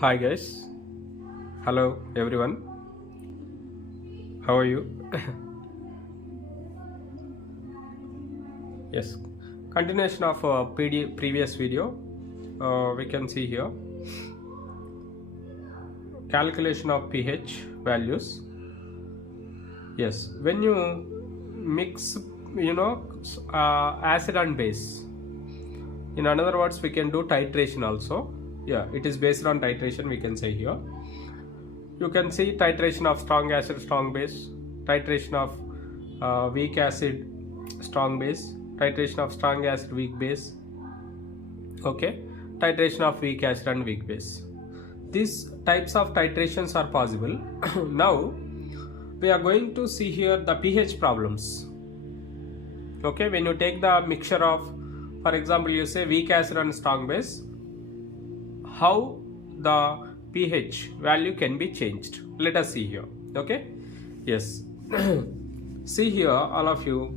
Hi guys, hello everyone. How are you? Yes, continuation of previous video. We can see here calculation of pH values. Yes, when you mix, acid and base. In other words, we can do titration also. Yeah, it is based on titration. We can say here. You can see titration of strong acid, strong base, titration of weak acid, strong base, titration of strong acid, weak base. Okay, titration of weak acid and weak base. These types of titrations are possible. Now we are going to see here the pH problems. Okay, when you take the mixture of, for example, you say weak acid and strong base, how the pH value can be changed. Let us see here. Okay, yes. See here, all of you,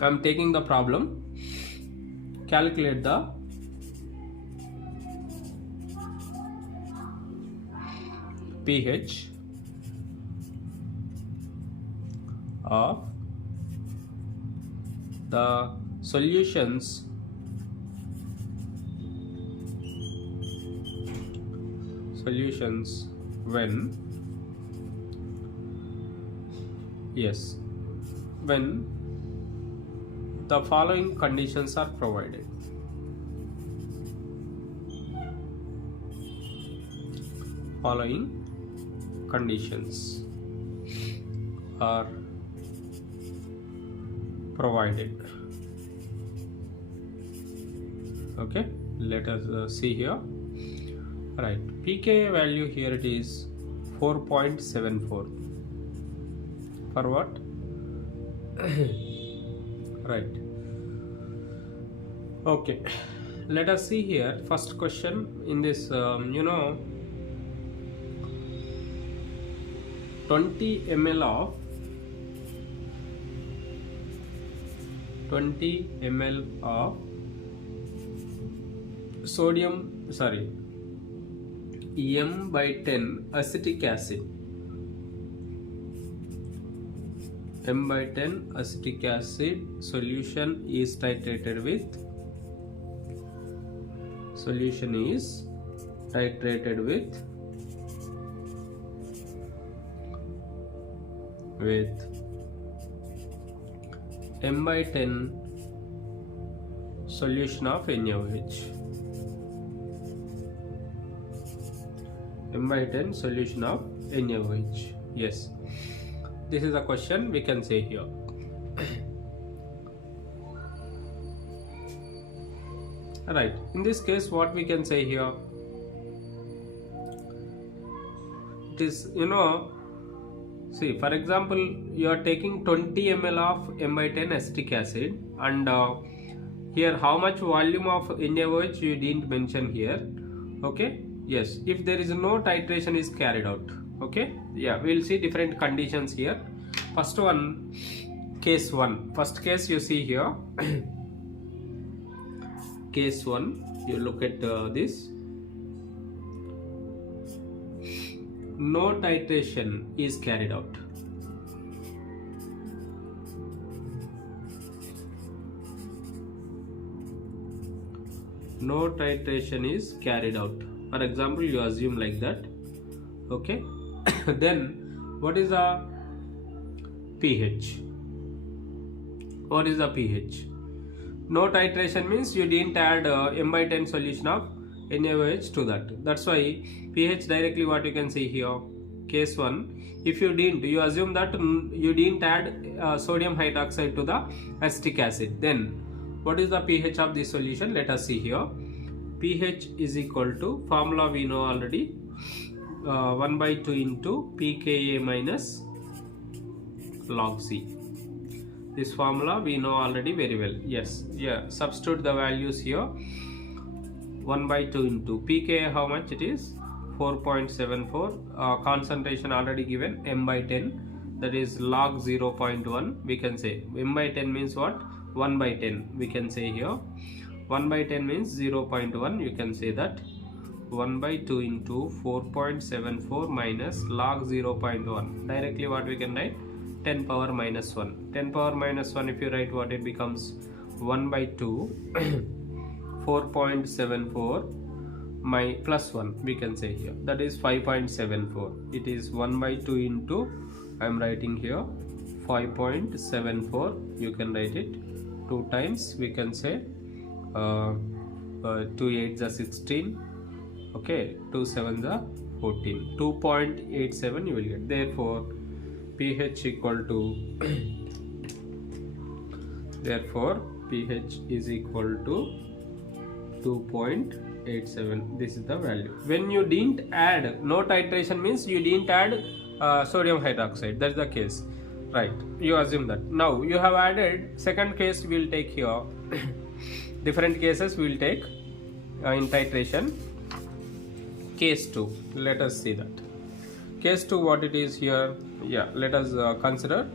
I am taking the problem. Calculate the pH of the solutions when the following conditions are provided. Following conditions are provided. Okay, let us see here. Right, pKa value here it is 4.74 for what? Right. Okay, let us see here. First question in this 20 ml of M/10 acetic acid. M/10 acetic acid solution is titrated with 'M/10 solution of NaOH. M/10 solution of NaOH. Yes, this is a question we can say here. Right, in this case what we can say here, it is, see, for example, you are taking 20 ml of M/10 acetic acid, and here how much volume of NaOH you didn't mention here. Okay, yes, if there is no titration is carried out. Okay, yeah, we'll see different conditions here. First one, case 1. First case you see here. Case 1, you look at this. No titration is carried out. No titration is carried out. For example, you assume like that. Okay. Then what is the pH? What is the pH? No titration means you didn't add M/10 solution of NaOH to that. That's why pH directly what you can see here. Case 1, if you didn't, you assume that you didn't add sodium hydroxide to the acetic acid. Then what is the pH of this solution? Let us see here. pH is equal to, formula we know already, 1/2 into pKa minus log C. This formula we know already very well. Yes, yeah, substitute the values here. 1/2 into pKa, how much it is? 4.74. Concentration already given, M/10, that is log 0.1. we can say M/10 means what? 1/10 we can say here. 1/10 means 0.1, you can say that. 1 by 2 into 4.74 minus log 0.1. Directly what we can write? 10 power minus 1. 10 power minus 1, if you write what it becomes? 1 by 2 4.74 plus 1 we can say here, that is 5.74. it is 1 by 2 into, I am writing here 5.74. you can write it 2 times, we can say 2 8s are 16, okay, 2 7s are 14, 2.87 you will get. Therefore pH equal to therefore pH is equal to 2.87. this is the value. When you didn't add, no titration means you didn't add sodium hydroxide, that's the case, right? You assume that. Now you have added, second case we will take here different cases we will take in titration. Case 2, let us see that. Case 2 what it is here, yeah, let us consider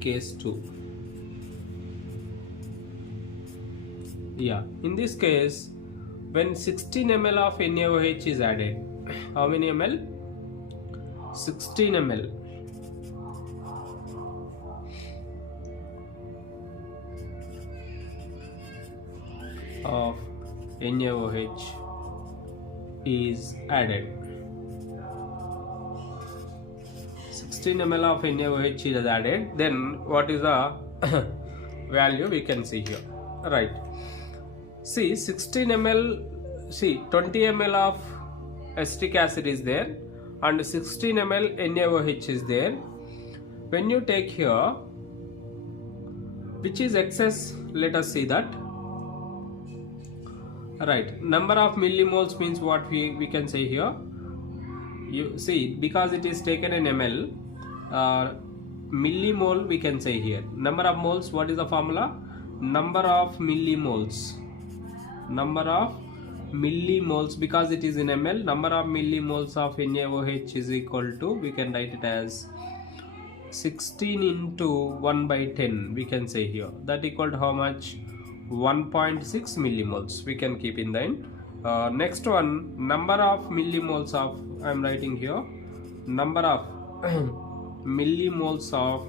case 2. Yeah, in this case when 16 ml of NaOH is added, how many ml? 16 ml of NaOH is added. 16 ml of NaOH is added, then what is the value we can see here, right? See 16 ml, see 20 ml of acetic acid is there and 16 ml NaOH is there. When you take here, which is excess, let us see that. Right, number of millimoles means what we can say here. You see, because it is taken in ml, millimole we can say here. Number of moles, what is the formula? Number of millimoles. Number of millimoles, because it is in ml, number of millimoles of NaOH is equal to, we can write it as 16 into 1 by 10 we can say here. That equal to how much? 1.6 millimoles we can keep in the end. Next one, number of millimoles of, I am writing here, number of millimoles of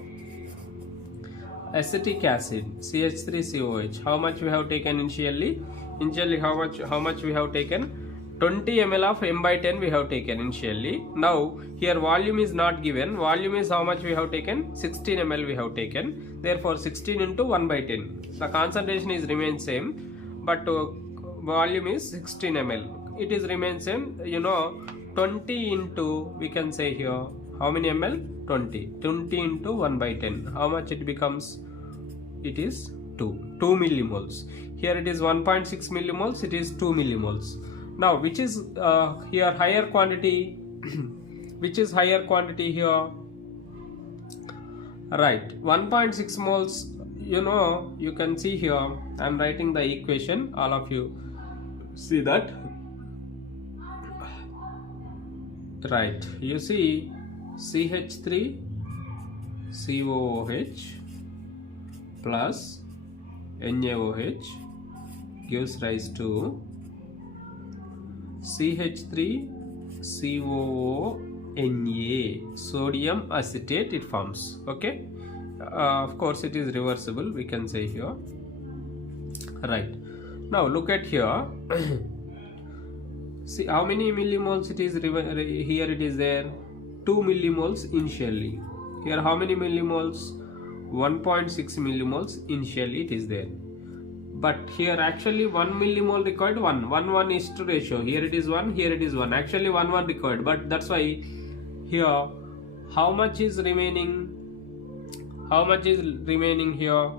acetic acid CH3COH. How much we have taken initially? How much we have taken? 20 ml of m by 10 we have taken initially. Now here volume is not given. Volume is how much we have taken? 16 ml we have taken. Therefore 16 into 1 by 10. The concentration is remain same, but volume is 16 ml. It is remain same. 20 into, we can say here, how many ml? 20. 20 into 1 by 10. How much it becomes? It is 2 millimoles. Here it is 1.6 millimoles. It is 2 millimoles. Now which is here higher quantity? Which is higher quantity here? Right, 1.6 moles. You can see here, I am writing the equation, all of you see that. Right, you see CH3COOH plus NaOH gives rise to CH3COONA, sodium acetate it forms, okay. Of course it is reversible, we can say here. Right, now look at here. See how many millimoles it is here, it is there 2 millimoles initially. Here how many millimoles? 1.6 millimoles initially it is there. But here actually 1 millimole required 1 is to ratio. Here it is 1, here it is 1. Actually 1 required, but that's why here how much is remaining? How much is remaining here?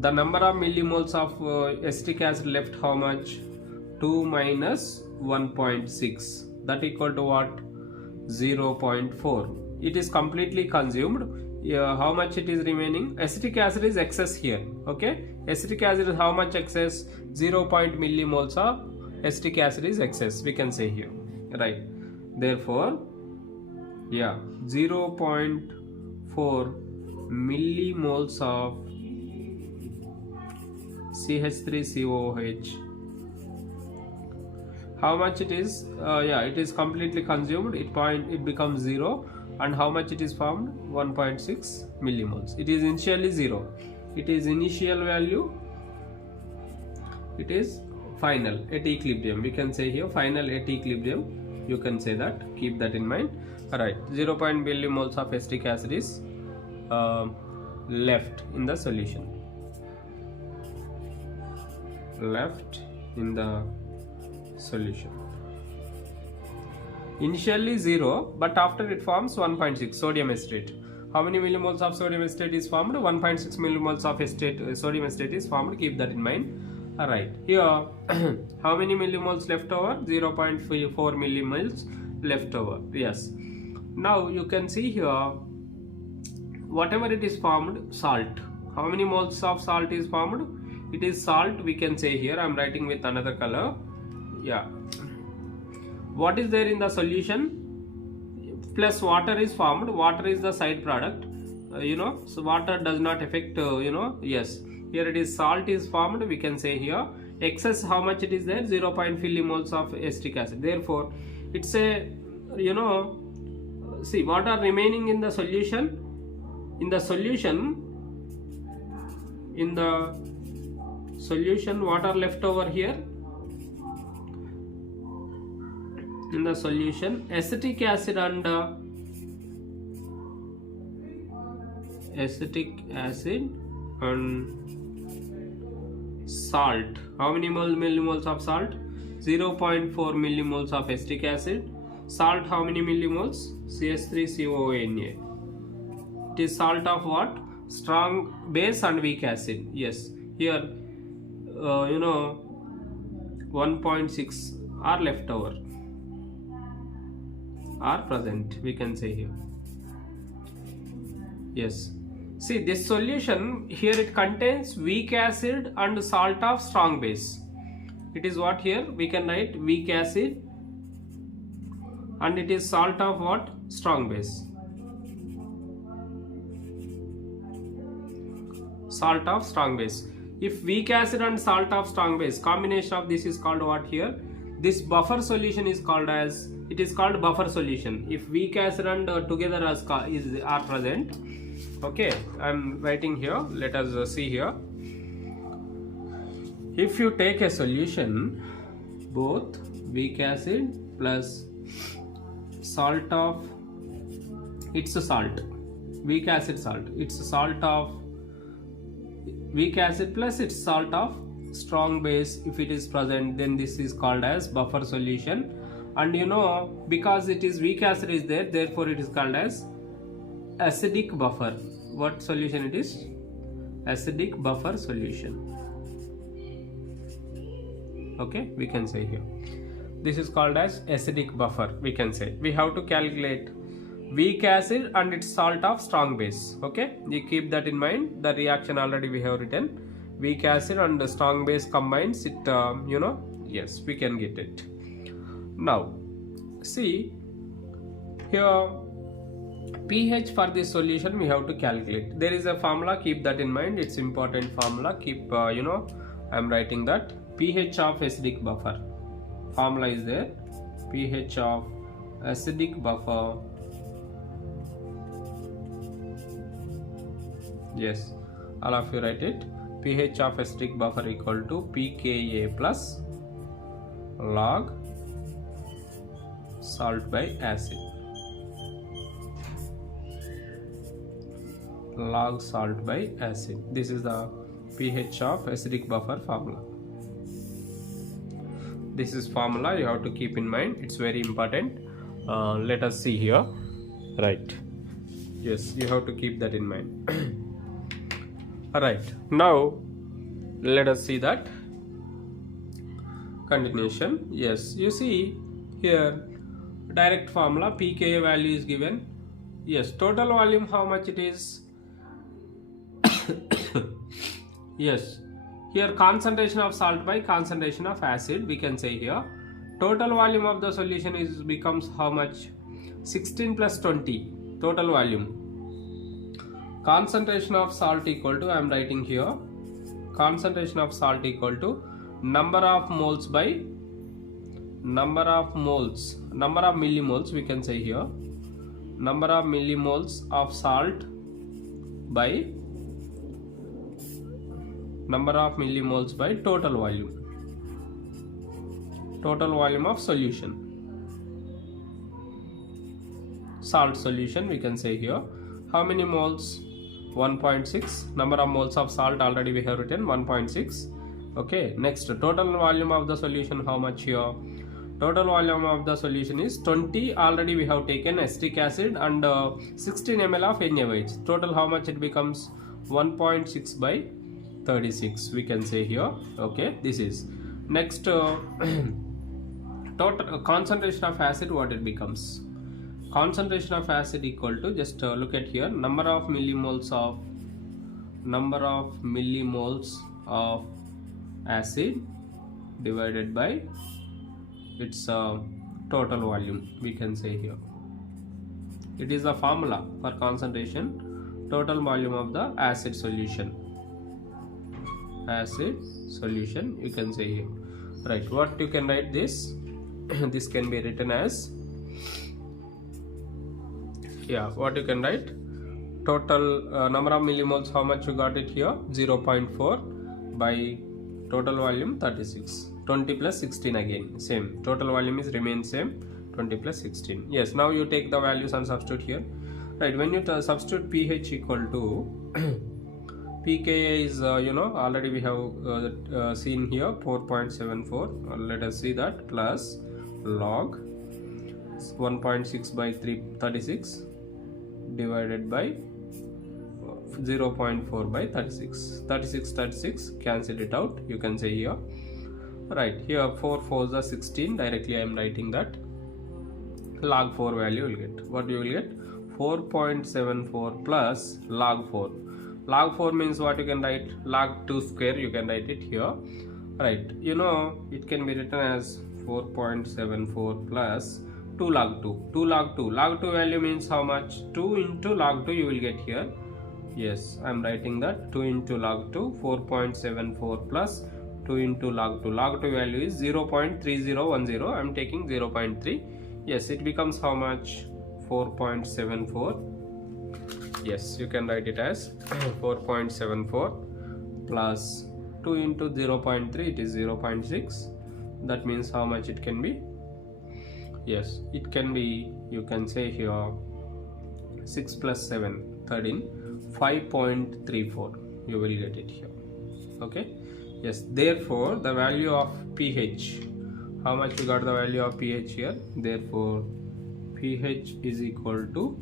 The number of millimoles of acetic acid left how much? 2 minus 1.6. That equal to what? 0.4. It is completely consumed. How much it is remaining? Acetic acid is excess here, okay. Acetic acid is how much excess? 0. millimoles of acetic acid is excess, we can say here, right. Therefore 0.4 millimoles of CH3COOH how much it is, yeah, it is completely consumed, it becomes 0, and how much it is formed, 1.6 millimoles. It is initially 0, it is initial value, it is final at equilibrium. We can say here final at equilibrium, you can say that, keep that in mind. Alright, 0. millimoles of acetic acid is left in the solution, left in the solution. Initially 0, but after it forms 1.6 sodium acetate. How many millimoles of sodium acetate is formed? 1.6 millimoles of acetate, sodium acetate is formed, keep that in mind. Alright, here how many millimoles left over? 0.4 millimoles left over. Yes. Now you can see here, whatever it is formed, salt. How many moles of salt is formed? It is salt, we can say here, I am writing with another color. Yeah. What is there in the solution? Plus water is formed. Water is the side product, so water does not affect, yes. Here it is salt is formed, we can say here. Excess, how much it is there? 0. millimoles of acetic acid. Therefore, it's a, see what are remaining in the solution. In the solution, what are left over here? In the solution, acetic acid and salt. How many millimoles of salt? 0.4 millimoles of acetic acid. Salt, how many millimoles? CH3CONA. It is salt of what? Strong base and weak acid. Yes, here 1.6 are left over, are present, we can say here. Yes, see this solution here, it contains weak acid and salt of strong base. It is what here we can write, weak acid, and it is salt of what? Strong base. Salt of strong base. If weak acid and salt of strong base, combination of this is called what here? This buffer solution is called as, it is called buffer solution. If weak acid and together are present. Okay, I am writing here. Let us see here. If you take a solution, both weak acid plus salt of, it's a salt, weak acid salt, it's a salt of weak acid plus its salt of strong base, if it is present, then this is called as buffer solution. And because it is weak acid is there, therefore it is called as acidic buffer. What solution it is? Acidic buffer solution. Okay, we can say here, this is called as acidic buffer, we can say. We have to calculate weak acid and its salt of strong base. Okay, you keep that in mind. The reaction already we have written, weak acid and the strong base combines it, yes, we can get it. Now see here, pH for this solution we have to calculate. There is a formula, keep that in mind, it's important formula. Keep I am writing that pH of acidic buffer. Formula is there, pH of acidic buffer. Yes, all of you write it. pH of acidic buffer equal to pKa plus log salt by acid. Log salt by acid. This is the pH of acidic buffer formula. This is formula you have to keep in mind, it's very important. Let us see here. Right, yes, you have to keep that in mind. Alright, now let us see that continuation. Yes, you see here, direct formula, pKa value is given. Yes, total volume how much it is? Yes, here concentration of salt by concentration of acid, we can say here. Total volume of the solution is becomes how much? 16 plus 20 total volume. Concentration of salt equal to, I am writing here, concentration of salt equal to number of moles by number of millimoles, we can say here, number of millimoles of salt by number of millimoles by total volume of solution, salt solution, we can say here. How many moles? 1.6. Number of moles of salt, already we have written 1.6. Okay, next, total volume of the solution, how much here? Total volume of the solution is 20. Already we have taken acetic acid and 16 ml of NaOH. Total how much it becomes? 1.6 by 36, we can say here. Okay, this is next. Total concentration of acid, what it becomes? Concentration of acid equal to, just look at here, number of millimoles of acid divided by its total volume, we can say here. It is the formula for concentration, total volume of the acid solution, you can say here. Right, what you can write this? This can be written as, what you can write? Total number of millimoles, how much you got it here? 0.4 by total volume 36. 20 plus 16 again, same. Total volume is remain same, 20 plus 16. Yes, now you take the values and substitute here. Right, when you substitute pH equal to pKa is, already we have seen here 4.74. Let us see that, plus log 1.6 by 36 divided by 0.4 by 36. 36 cancel it out, you can say here. Right, here 4 4s are 16. Directly I am writing that. Log 4 value will get, what you will get? 4.74 plus log 4. Log 4 means what you can write? Log 2 square, you can write it here. Right, it can be written as 4.74 plus 2 log 2. 2 log 2. Log 2 value means how much? 2 into log 2 you will get here. Yes, I am writing that. 2 into log 2, 4.74 plus 2 into log 2. Log 2 value is 0.3010. I am taking 0.3. Yes, it becomes how much? 4.74. Yes, you can write it as 4.74 plus 2 into 0.3, it is 0.6. That means how much it can be? Yes, it can be, you can say here 6 plus 7, 13, 5.34. You will get it here. Okay. Yes, therefore the value of pH, how much we got the value of pH here? Therefore pH is equal to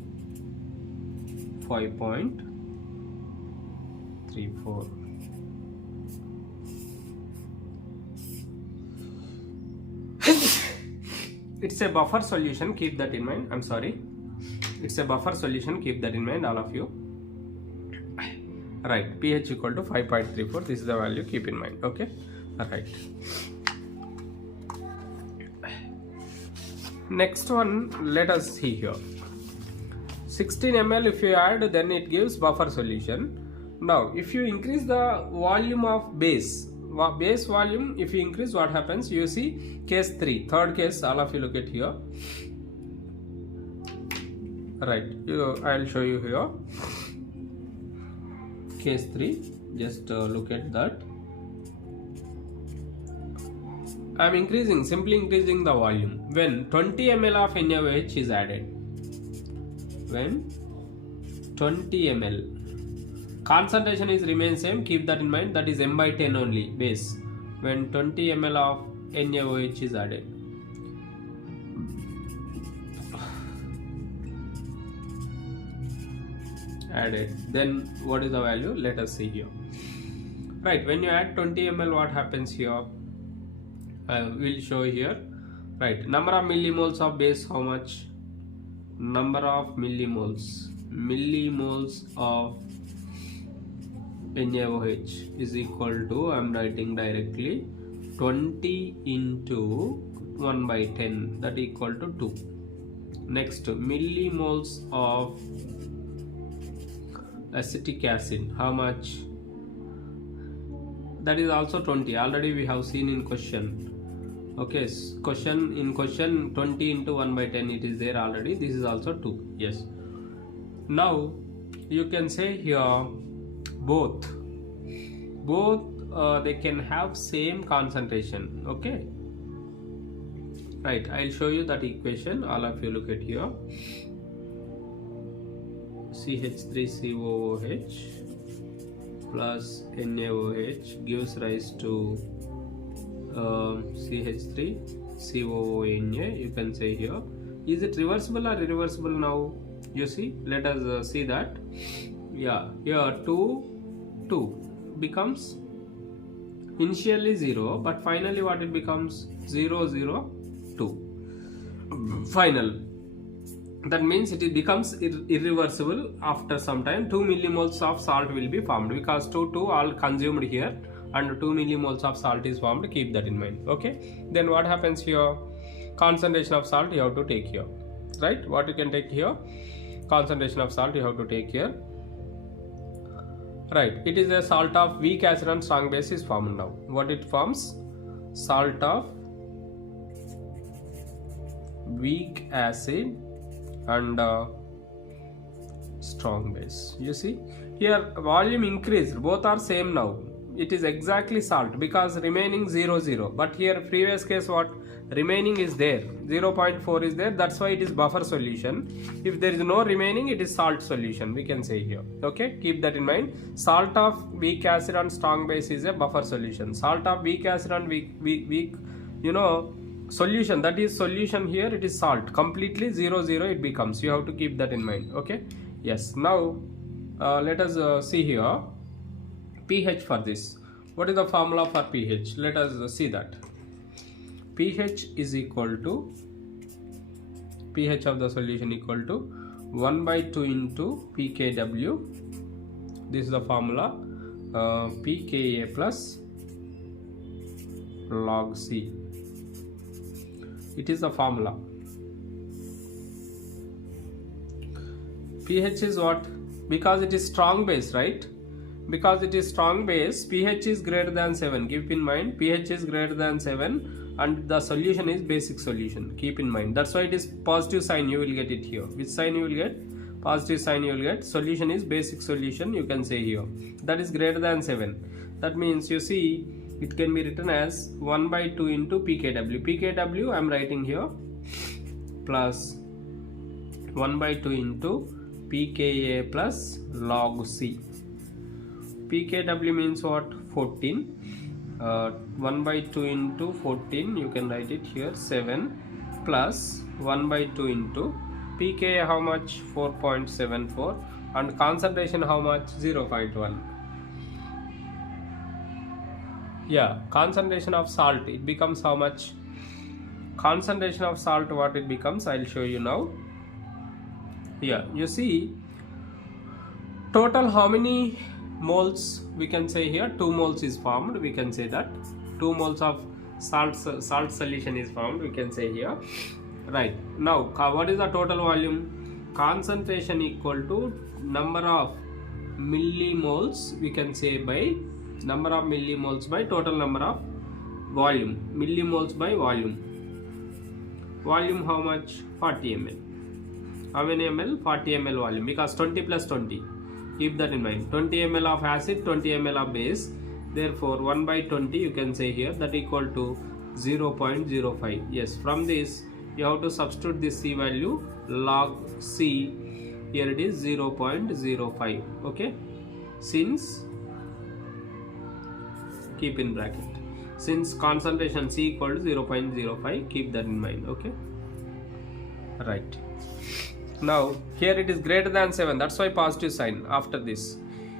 5.34. It's a buffer solution, keep that in mind. I'm sorry, it's a buffer solution, keep that in mind, all of you. Right, pH equal to 5.34. This is the value, keep in mind. Okay, alright. Next one, let us see here. 16 ml if you add, then it gives buffer solution. Now if you increase the volume of base volume, if you increase, what happens? You see case 3, third case, all of you look at here. Right, I'll show you here. Case 3, just look at that. I am simply increasing the volume when 20 ml of NaOH is added. When 20 ml, concentration is remain same, keep that in mind, that is m by 10 only, base. When 20 ml of NaOH is added, then what is the value? Let us see here. Right, when you add 20 ml, what happens here? I will show here. Right, number of millimoles of base, how much? Number of millimoles of NaOH is equal to, I am writing directly, 20 into 1 by 10, that equal to 2. Next, millimoles of acetic acid, how much? That is also 20, already we have seen in question. Okay, in question 20 into 1 by 10 it is there already. This is also 2. Yes. Now you can say here both they can have same concentration. Okay, right, I'll show you that equation. All of you look at here. CH3COOH plus NaOH gives rise to CH3COONA. You can say here, is it reversible or irreversible now? You see, let us see that. Yeah, here 2 becomes initially 0, but finally what it becomes? 0 0 2 final. That means it becomes irreversible after some time. 2 millimoles of salt will be formed because 2 all consumed here and 2 millimoles of salt is formed. Keep that in mind. Okay, then what happens here? Concentration of salt you have to take here, right? What you can take here? Concentration of salt you have to take here, right? It is a salt of weak acid and strong base is formed now. What it forms? Salt of weak acid and strong base. You see here volume increased, both are same now. It is exactly salt because remaining 0 0, but here previous case what? Remaining is there, 0.4 is there, that's why it is buffer solution. If there is no remaining, it is salt solution, we can say here. Okay, keep that in mind. Salt of weak acid and strong base is a buffer solution. Salt of weak acid and weak solution, that is solution here, it is salt, completely 0 0 it becomes. You have to keep that in mind. Okay, yes. Now let us see here pH for this. What is the formula for pH? Let us see that. pH is equal to, pH of the solution equal to 1 by 2 into pKw. This is the formula, pKa plus log C. It is the formula. pH is what? Because it is strong base, right? Because it is strong base, pH is greater than 7. Keep in mind, pH is greater than 7 and the solution is basic solution. Keep in mind. That's why it is positive sign. You will get it here. Which sign you will get? Positive sign you will get. Solution is basic solution. You can say here. That is greater than 7. That means you see it can be written as 1 by 2 into pKw. pKw I am writing here plus 1 by 2 into pKa plus log C. pKw means what? 14. 1 by 2 into 14, you can write it here 7 plus 1 by 2 into pKa how much? 4.74 and concentration how much? 0.1. Yeah, concentration of salt, it becomes how much? Concentration of salt what it becomes, I'll show you now. Here you see total how many moles? We can say here 2 moles is formed. We can say that 2 moles of salt solution is formed. We can say here, right? Now what is the total volume? Concentration equal to number of millimoles, we can say by number of millimoles by total number of volume. Millimoles by volume. Volume how much? 40 ml. How many ml? 40 ml volume, because 20 plus 20. Keep that in mind. 20 ml of acid, 20 ml of base. Therefore 1 by 20 you can say here, that equal to 0.05. Yes, from this you have to substitute this C value, log C. Here it is 0.05. Okay, since, keep in bracket, since concentration C equal to 0.05, keep that in mind. Okay, right. Now here it is greater than 7, that's why positive sign after this.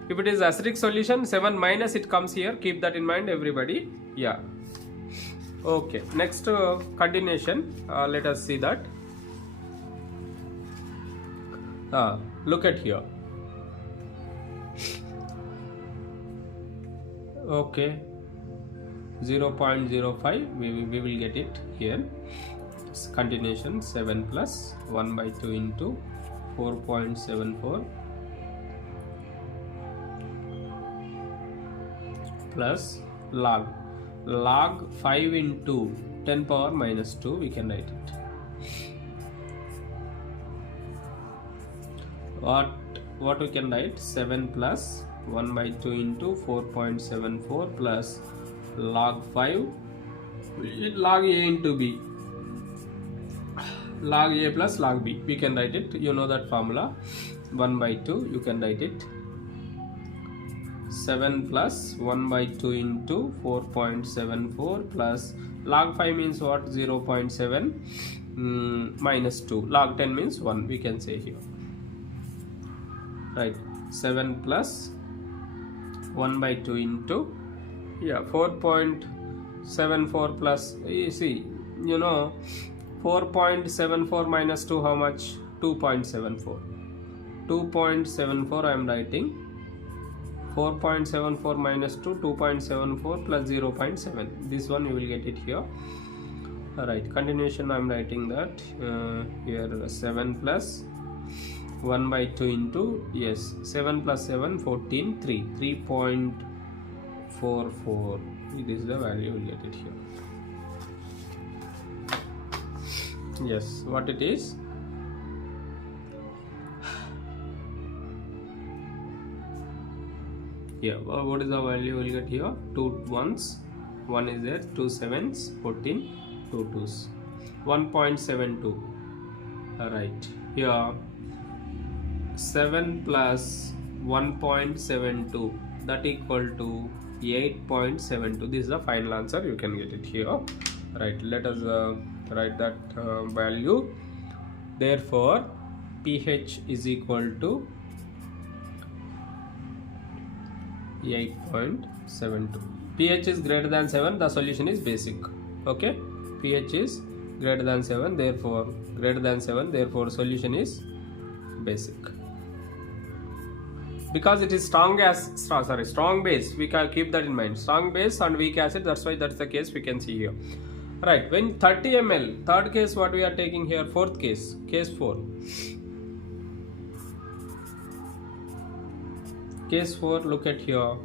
If it is acidic solution, 7 minus it comes here. Keep that in mind, everybody. Yeah. Okay, next continuation. Let us see that. Look at here. Okay, 0.05 we will get it here. Continuation 7 plus 1 by 2 into 4.74 plus log. log 5 into 10 power minus 2, we can write it. What we can write? 7 plus 1 by 2 into 4.74 plus log 5 log a into b, log a plus log b, we can write it. You know that formula, 1 by 2, you can write it. 7 plus 1 by 2 into 4.74 plus log 5 means what? 0.7 minus 2, log 10 means 1, we can say here, right? 7 plus 1 by 2 into 4.74 plus, you see, 4.74 minus 2, how much? 2.74. 2.74 I am writing. 4.74 minus 2, 2.74 plus 0.7. This one you will get it here. Alright, continuation I am writing that here. 7 plus 1 by 2 into, 7 plus 7, 14, 3. 3.44. This is the value, you will get it here. Yes, what it is? What is the value we will get here? 2 ones, 1 is there, 2 sevens, 14, 2 twos, 1.72. Alright, here 7 plus 1.72, that equal to 8.72. This is the final answer, you can get it here. Right, let us write that value. Therefore pH is equal to 8.72. pH is greater than 7, the solution is basic. Okay, pH is greater than 7, therefore solution is basic. Because it is strong base, we can keep that in mind. Strong base and weak acid, that's why that's the case we can see here. Right, when 30 ml, third case what we are taking here, fourth case, case 4. Case 4, look at here.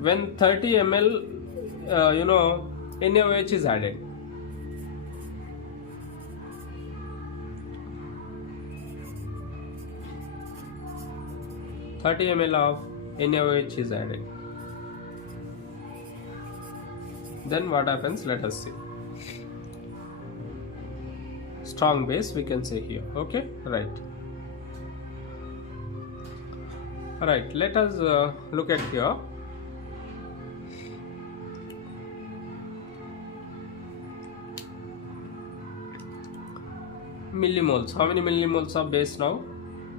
When 30 ml, NaOH is added. ml of NaOH is added. Then what happens? Let us see. Strong base, we can say here. Okay, right. Alright, let us look at here. Millimoles. How many millimoles of base now?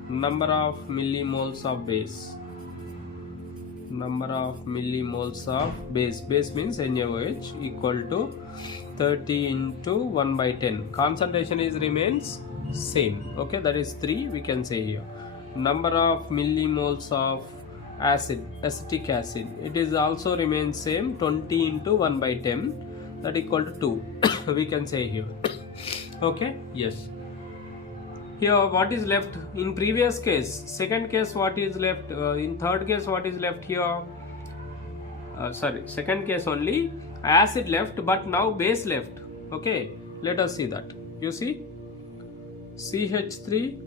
Number of millimoles of base. Number of millimoles of base. Base means NaOH equal to 30 into 1 by 10. Concentration is remains same. Okay, that is 3, we can say here. Number of millimoles of acetic acid, it is also remains same, 20 into 1 by 10, that equal to 2. We can say here. Okay, yes. Here what is left in previous case, second case what is left, in third case what is left here, second case only acid left, but now base left. Okay, let us see that. You see, CH3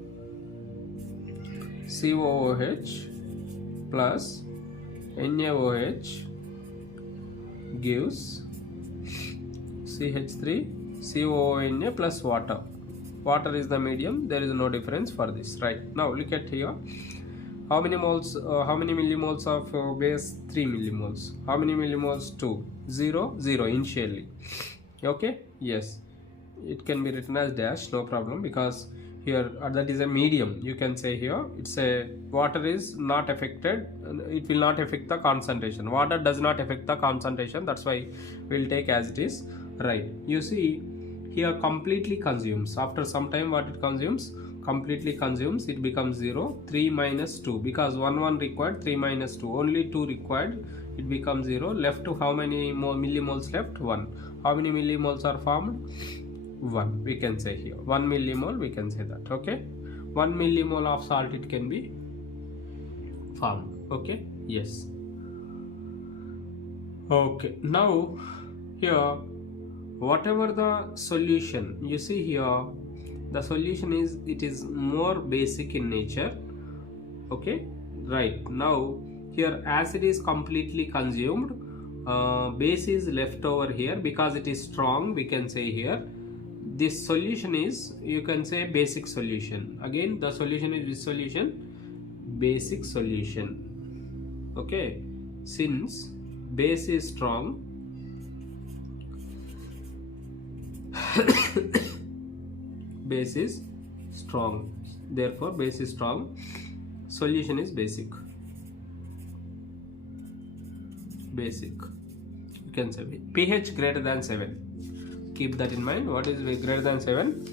COOH plus NaOH gives CH3 COONA plus water. Water is the medium, there is no difference for this. Right, now look at here. How many moles, how many millimoles of base? 3 millimoles. How many millimoles? 2. 0, 0 initially. Okay, yes, it can be written as dash, no problem, because here that is a medium. You can say here it's a water is not affected, it will not affect the concentration. Water does not affect the concentration, that's why we'll take as it is. Right, you see here completely consumes. After some time what it consumes? Completely consumes, it becomes 0. 3 minus 2, because 1 required, 3 minus 2, only 2 required, it becomes 0. Left to how many more millimoles left? 1. How many millimoles are formed? 1, we can say here 1 millimole, we can say that. Okay, 1 millimole of salt it can be formed. Okay, yes. Okay, now here whatever the solution you see here, the solution is, it is more basic in nature. Okay, right. Now here acid is completely consumed, base is left over here because it is strong. We can say here this solution is, you can say, basic solution. Again, the solution is which solution? Basic solution. Okay, since base is strong, base is strong, therefore base is strong, solution is basic. Basic, you can say pH greater than 7. Keep that in mind. What is greater than 7?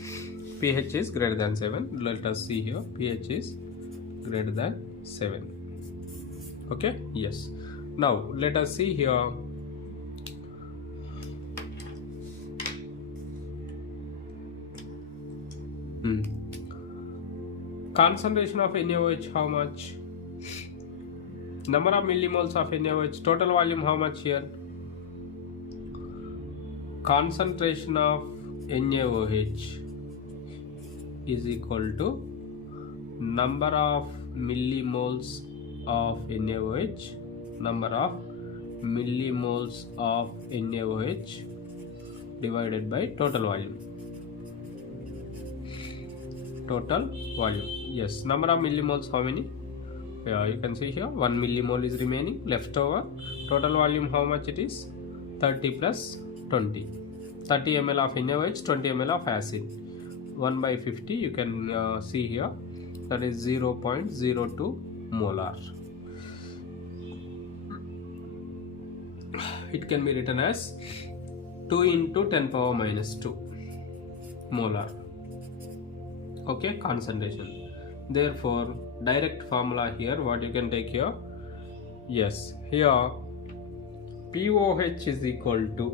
pH is greater than 7. Let us see here, pH is greater than 7. Okay, yes. Now let us see here, concentration of NaOH, how much? Number of millimoles of NaOH, total volume how much here? Concentration of NaOH is equal to number of millimoles of NaOH, number of millimoles of NaOH divided by total volume. Total volume, yes. Number of millimoles, how many? Yeah, you can see here 1 millimole is remaining left over. Total volume how much it is? 30 plus 20. 30 ml of NaOH, 20 ml of acid. 1 by 50 you can see here, that is 0.02 molar. It can be written as 2 into 10 power minus 2 molar. Okay, concentration. Therefore direct formula here, what you can take here, yes, here POH is equal to,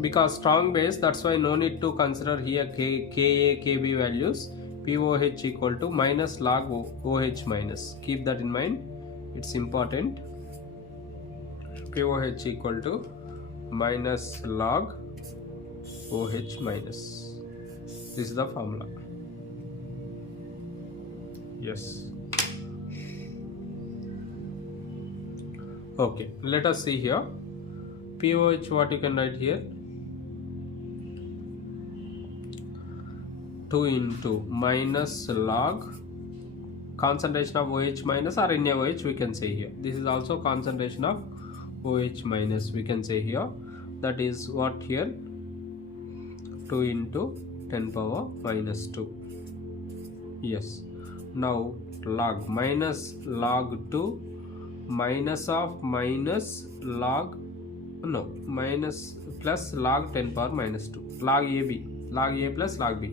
because strong base, that's why no need to consider here Ka, Kb values. POH equal to minus log OH minus. Keep that in mind, it's important. POH equal to minus log OH minus. This is the formula. Yes. Okay, let us see here. POH, what you can write here? 2 into minus log concentration of OH minus or NaOH, we can say here. This is also concentration of OH minus, we can say here. That is what here? 2 into 10 power minus 2. Yes. Now log minus log 2 minus of minus log, no, minus plus log 10 power minus 2. Log AB, log A plus log B,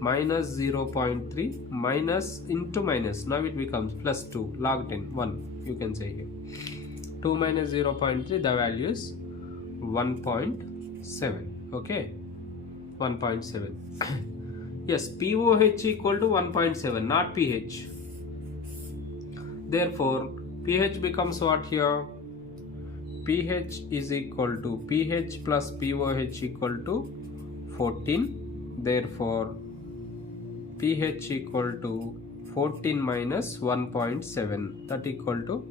minus 0.3 minus into minus, now it becomes plus 2, log 10, 1, you can say here. 2 minus 0.3, the value is 1.7. okay, 1.7. Yes, POH equal to 1.7, not pH. Therefore pH becomes what here? pH is equal to pH plus POH equal to 14. Therefore pH equal to 14 minus 1.7, that equal to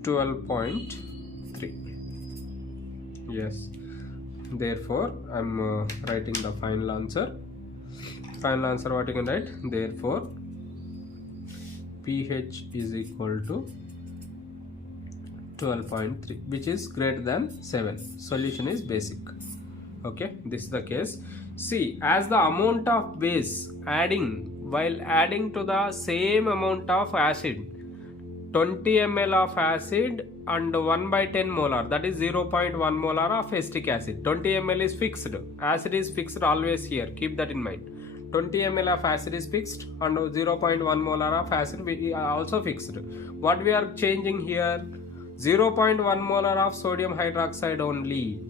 12.3. yes. Therefore I am writing the final answer. Final answer, what you can write? Therefore pH is equal to 12.3, which is greater than 7. Solution is basic. Okay, this is the case. See, as the amount of base adding, while adding to the same amount of acid, 20 ml of acid and 1 by 10 molar, that is 0.1 molar of acetic acid. 20 ml is fixed, acid is fixed always here, keep that in mind. 20 ml of acid is fixed and 0.1 molar of acid we are also fixed. What we are changing here? 0.1 molar of sodium hydroxide only.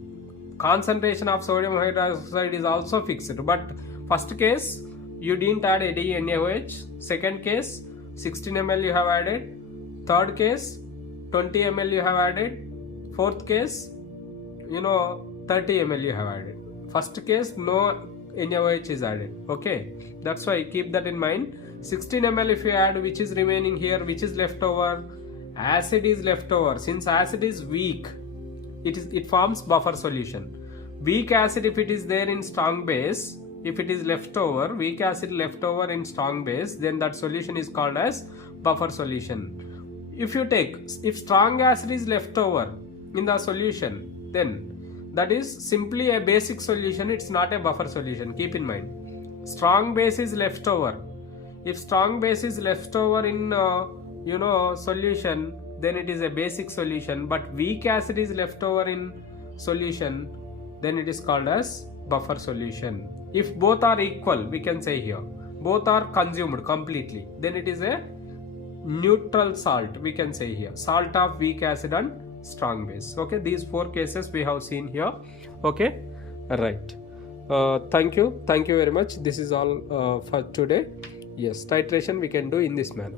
Concentration of sodium hydroxide is also fixed, but first case you didn't add any NaOH, second case 16 ml you have added, third case 20 ml you have added, fourth case 30 ml you have added. First case, no NaOH is added. Okay, that's why keep that in mind. 16 ml if you add, which is remaining here, which is left over? Acid is left over. Since acid is weak, it forms buffer solution. Weak acid, if it is there in strong base, if it is left over, weak acid left over in strong base, then that solution is called as buffer solution. If strong acid is left over in the solution, then that is simply a basic solution. It's not a buffer solution. Keep in mind, strong base is left over. If strong base is left over in solution, then it is a basic solution. But weak acid is left over in solution, then it is called as buffer solution. If both are equal, we can say here, both are consumed completely, then it is a neutral salt, we can say here, salt of weak acid and strong base. Okay, these 4 cases we have seen here. Okay, right. Thank you very much. This is all for today. Yes, titration we can do in this manner.